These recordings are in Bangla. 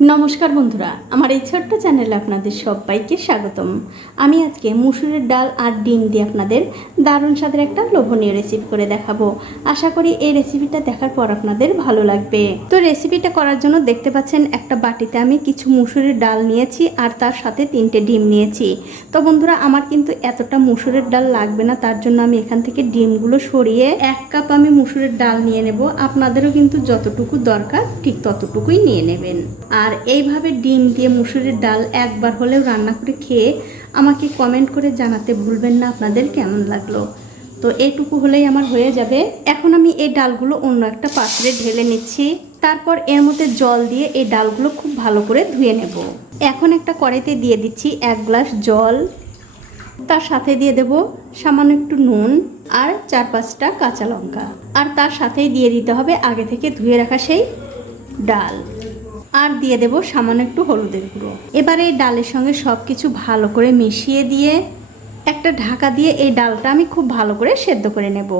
নমস্কার বন্ধুরা, আমার এই ছোট্ট চ্যানেলে আপনাদের সবাইকে স্বাগতম। আমি আজকে মুসুরের ডাল আর ডিম দিয়ে আপনাদের দারুণ স্বাদের একটা লোভনীয় রেসিপি করে দেখাবো। আশা করি এই রেসিপিটা দেখার পর আপনাদের ভালো লাগবে। তো রেসিপিটা করার জন্য দেখতে পাচ্ছেন, একটা বাটিতে আমি কিছু মুসুরের ডাল নিয়েছি আর তার সাথে তিনটে ডিম নিয়েছি। তো বন্ধুরা, আমার কিন্তু এতটা মুসুরের ডাল লাগবে না, তার জন্য আমি এখান থেকে ডিমগুলো সরিয়ে এক কাপ আমি মুসুরের ডাল নিয়ে নেব। আপনাদেরও কিন্তু যতটুকু দরকার, ঠিক ততটুকুই নিয়ে নেবেন। আর এইভাবে ডিম দিয়ে মুসুরির ডাল একবার হলেও রান্না করে খেয়ে আমাকে কমেন্ট করে জানাতে ভুলবেন না, আপনাদের কেমন লাগল? তো এইটুকু হলেই আমার হয়ে যাবে। এখন আমি এই ডালগুলো অন্য একটা পাত্রে ঢেলে নিচ্ছি। তারপর এর মধ্যে জল দিয়ে এই ডালগুলো খুব ভালো করে ধুয়ে নেব। এখন একটা কড়াইতে দিয়ে দিচ্ছি এক গ্লাস জল। তার সাথে দিয়ে দেব সামান্য একটু নুন আর চার পাঁচটা কাঁচা লঙ্কা। আর তার সাথেই দিয়ে দিতে হবে আগে থেকে ধুয়ে রাখা সেই ডাল। আর দিয়ে দেব সামান্য একটু হলুদের গুঁড়ো। এবারে এই ডালের সঙ্গে সব কিছু ভালো করে মিশিয়ে দিয়ে একটা ঢাকা দিয়ে এই ডালটা আমি খুব ভালো করে সেদ্ধ করে নেব।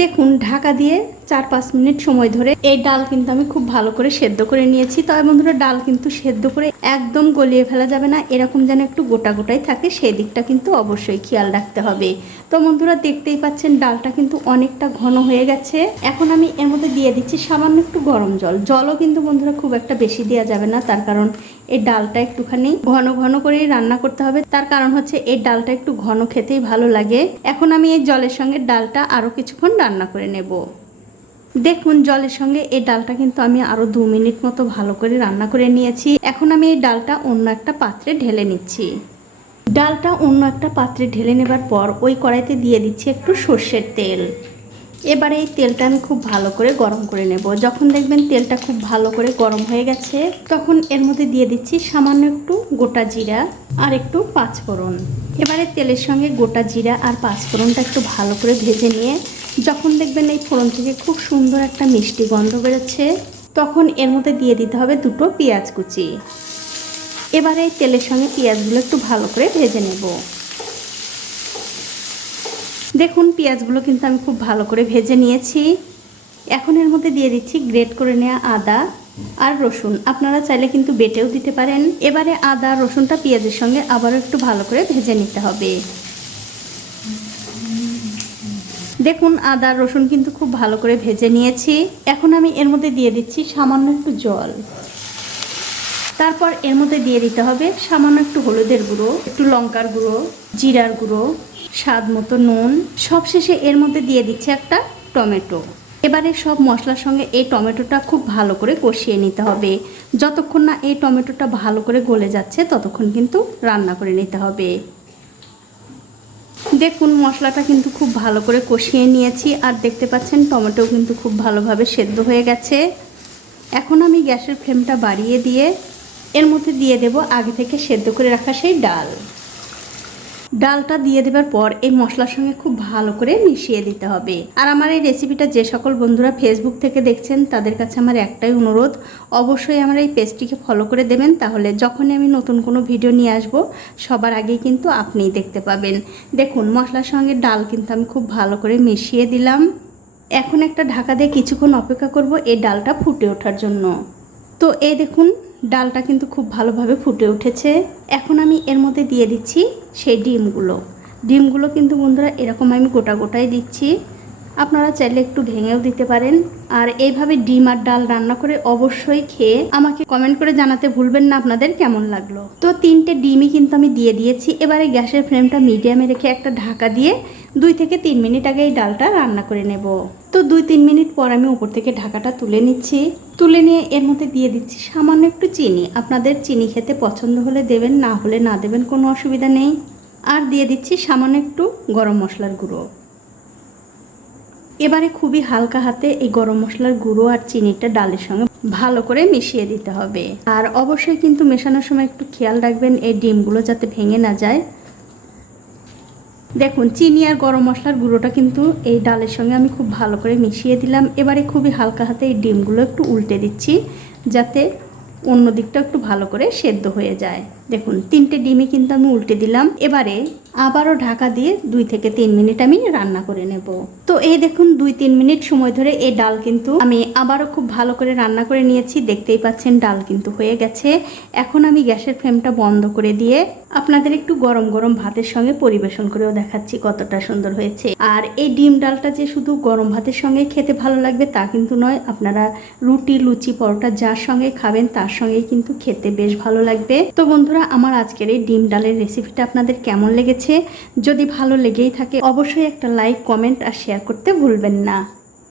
দেখুন, ঢাকা দিয়ে চার পাঁচ মিনিট সময় ধরে এই ডাল কিন্তু আমি খুব ভালো করে সেদ্ধ করে নিয়েছি। তবে বন্ধুরা, ডাল কিন্তু সেদ্ধ করে একদম গলিয়ে ফেলা যাবে না। এরকম যেন একটু গোটা গোটাই থাকে, সেই দিকটা কিন্তু অবশ্যই খেয়াল রাখতে হবে। তো বন্ধুরা, দেখতেই পাচ্ছেন ডালটা কিন্তু অনেকটা ঘন হয়ে গেছে। এখন আমি এর মধ্যে দিয়ে দিচ্ছি সামান্য একটু গরম জল। জলও কিন্তু বন্ধুরা খুব একটা বেশি দেওয়া যাবে না, তার কারণ এই ডালটা একটুখানি ঘন ঘন করেই রান্না করতে হবে। তার কারণ হচ্ছে এই ডালটা একটু ঘন খেতেই ভালো লাগে। এখন আমি এই জলের সঙ্গে ডালটা আরও কিছুক্ষণ রান্না করে নেব। দেখুন, জলের সঙ্গে এই ডালটা কিন্তু আমি আরও দু মিনিট মতো ভালো করে রান্না করে নিয়েছি। এখন আমি এই ডালটা অন্য একটা পাত্রে ঢেলে নিচ্ছি। ডালটা অন্য একটা পাত্রে ঢেলে নেবার পর ওই কড়াইতে দিয়ে দিচ্ছি একটু সর্ষের তেল। এবারে এই তেলটা আমি খুব ভালো করে গরম করে নেব। যখন দেখবেন তেলটা খুব ভালো করে গরম হয়ে গেছে, তখন এর মধ্যে দিয়ে দিচ্ছি সামান্য একটু গোটা জিরা আর একটু পাঁচফোড়ন। এবারে তেলের সঙ্গে গোটা জিরা আর পাঁচফোড়নটা একটু ভালো করে ভেজে নিয়ে, যখন দেখবেন এই ফোড়ন থেকে খুব সুন্দর একটা মিষ্টি গন্ধ বেরোচ্ছে, তখন এর মধ্যে দিয়ে দিতে হবে দুটো পেঁয়াজ কুচি। এবারে এই তেলের সঙ্গে পেঁয়াজগুলো একটু ভালো করে ভেজে নেব। দেখুন, পেঁয়াজগুলো কিন্তু আমি খুব ভালো করে ভেজে নিয়েছি। এখন এর মধ্যে দিয়ে দিচ্ছি গ্রেট করে নেওয়া আদা আর রসুন। আপনারা চাইলে কিন্তু বেটেও দিতে পারেন। এবারে আদা রসুনটা পেঁয়াজের সঙ্গে আবারও একটু ভালো করে ভেজে নিতে হবে। দেখুন, আদা রসুন কিন্তু খুব ভালো করে ভেজে নিয়েছি। এখন আমি এর মধ্যে দিয়ে দিচ্ছি সামান্য একটু জল। তারপর এর মধ্যে দিয়ে দিতে হবে সামান্য একটু হলুদের গুঁড়ো, একটু লঙ্কার গুঁড়ো, জিরার গুঁড়ো স্বাদ মতো নুন সবশেষে এর মধ্যে দিয়ে দিচ্ছে একটা টমেটো। এবারে সব মশলার সঙ্গে এই টমেটোটা খুব ভালো করে কষিয়ে নিতে হবে। যতক্ষণ না এই টমেটোটা ভালো করে গলে যাচ্ছে, ততক্ষণ কিন্তু রান্না করে নিতে হবে। দেখুন, মশলাটা কিন্তু খুব ভালো করে কষিয়ে নিয়েছি, আর দেখতে পাচ্ছেন টমেটো কিন্তু খুব ভালোভাবে সেদ্ধ হয়ে গেছে। এখন আমি গ্যাসের ফ্লেমটা বাড়িয়ে দিয়ে এর মধ্যে দিয়ে দেব আগে থেকে সেদ্ধ করে রাখা সেই ডাল। ডালটা দিয়ে দেবার পর এই মশলার সঙ্গে খুব ভালো করে মিশিয়ে দিতে হবে। আর আমার এই রেসিপিটা যে সকল বন্ধুরা ফেসবুক থেকে দেখছেন, তাদের কাছে আমার একটাই অনুরোধ, অবশ্যই আমার এই পেজটিকে ফলো করে দেবেন, তাহলে যখনই আমি নতুন কোনো ভিডিও নিয়ে আসব, সবার আগেই কিন্তু আপনিই দেখতে পাবেন। দেখুন, মশলার সঙ্গে ডাল কিন্তু আমি খুব ভালো করে মিশিয়ে দিলাম। এখন একটা ঢাকা দিয়ে কিছুক্ষণ অপেক্ষা করব এই ডালটা ফুটে ওঠার জন্য। তো এই দেখুন ডালটা কিন্তু খুব ভালোভাবে ফুটে উঠেছে। এখন আমি এর মধ্যে দিয়ে দিচ্ছি সেই ডিমগুলো। ডিমগুলো কিন্তু বন্ধুরা এরকম আমি গোটা গোটাই দিচ্ছি। আপনারা চাইলে একটু ভেঙেও দিতে পারেন। আর এইভাবে ডিম আর ডাল রান্না করে অবশ্যই খেয়ে আমাকে কমেন্ট করে জানাতে ভুলবেন না আপনাদের কেমন লাগল। তো তিনটে ডিমই কিন্তু আমি দিয়ে দিয়েছি। এবারে গ্যাসের ফ্লেমটা মিডিয়ামে রেখে একটা ঢাকা দিয়ে দুই থেকে তিন মিনিট আগে এই ডালটা রান্না করে নেব। তো দুই তিন মিনিট পর আমি উপর থেকে ঢাকাটা তুলে নিচ্ছি। তুলে নিয়ে এর মধ্যে দিয়ে দিচ্ছি সামান্য একটু চিনি। আপনাদের চিনি খেতে পছন্দ হলে দেবেন, না হলে না দেবেন কোনো অসুবিধা নেই। আর দিয়ে দিচ্ছি সামান্য একটু গরম মশলার গুঁড়ো। এবারে খুবই হালকা হাতে এই গরম মশলার গুঁড়ো আর চিনিটা ডালের সঙ্গে ভালো করে মিশিয়ে দিতে হবে। আর অবশ্যই কিন্তু মেশানোর সময় একটু খেয়াল রাখবেন এই ডিমগুলো যাতে ভেঙে না যায়। দেখুন, চিনি আর গরম মশলার গুঁড়োটা কিন্তু এই ডালের সঙ্গে আমি খুব ভালো করে মিশিয়ে দিলাম। এবারে খুবই হালকা হাতে এই ডিমগুলো একটু উল্টে দিচ্ছি যাতে অন্য দিকটা একটু ভালো করে সেদ্ধ হয়ে যায়। দেখুন, তিনটে ডিমই কিন্তু আমি উল্টে দিলাম। এবারে আবারও ঢাকা দিয়ে দুই থেকে তিন মিনিট আমি রান্না করে নেব। তো এই দেখুন, দুই তিন মিনিট সময় ধরে এই ডাল কিন্তু আমি আবারও খুব ভালো করে রান্না করে নিয়েছি। দেখতেই পাচ্ছেন, ডাল কিন্তু হয়ে গেছে। এখন আমি গ্যাসের ফ্লেমটা বন্ধ করে দিয়ে আপনাদের একটু গরম গরম ভাতের সঙ্গে পরিবেশন করেও দেখাচ্ছি কতটা সুন্দর হয়েছে। আর এই ডিম ডালটা যে শুধু গরম ভাতের সঙ্গে খেতে ভালো লাগবে তা কিন্তু নয়, আপনারা রুটি, লুচি, পরোটা যার সঙ্গে খাবেন তার সঙ্গেই কিন্তু খেতে বেশ ভালো লাগবে। তো বন্ধুরা, আমার আজকের এই ডিম ডালের রেসিপিটা আপনাদের কেমন লেগেছে যদি ভালো লেগেই থাকে অবশ্যই একটা লাইক কমেন্ট আর শেয়ার করতে ভুলবেন না।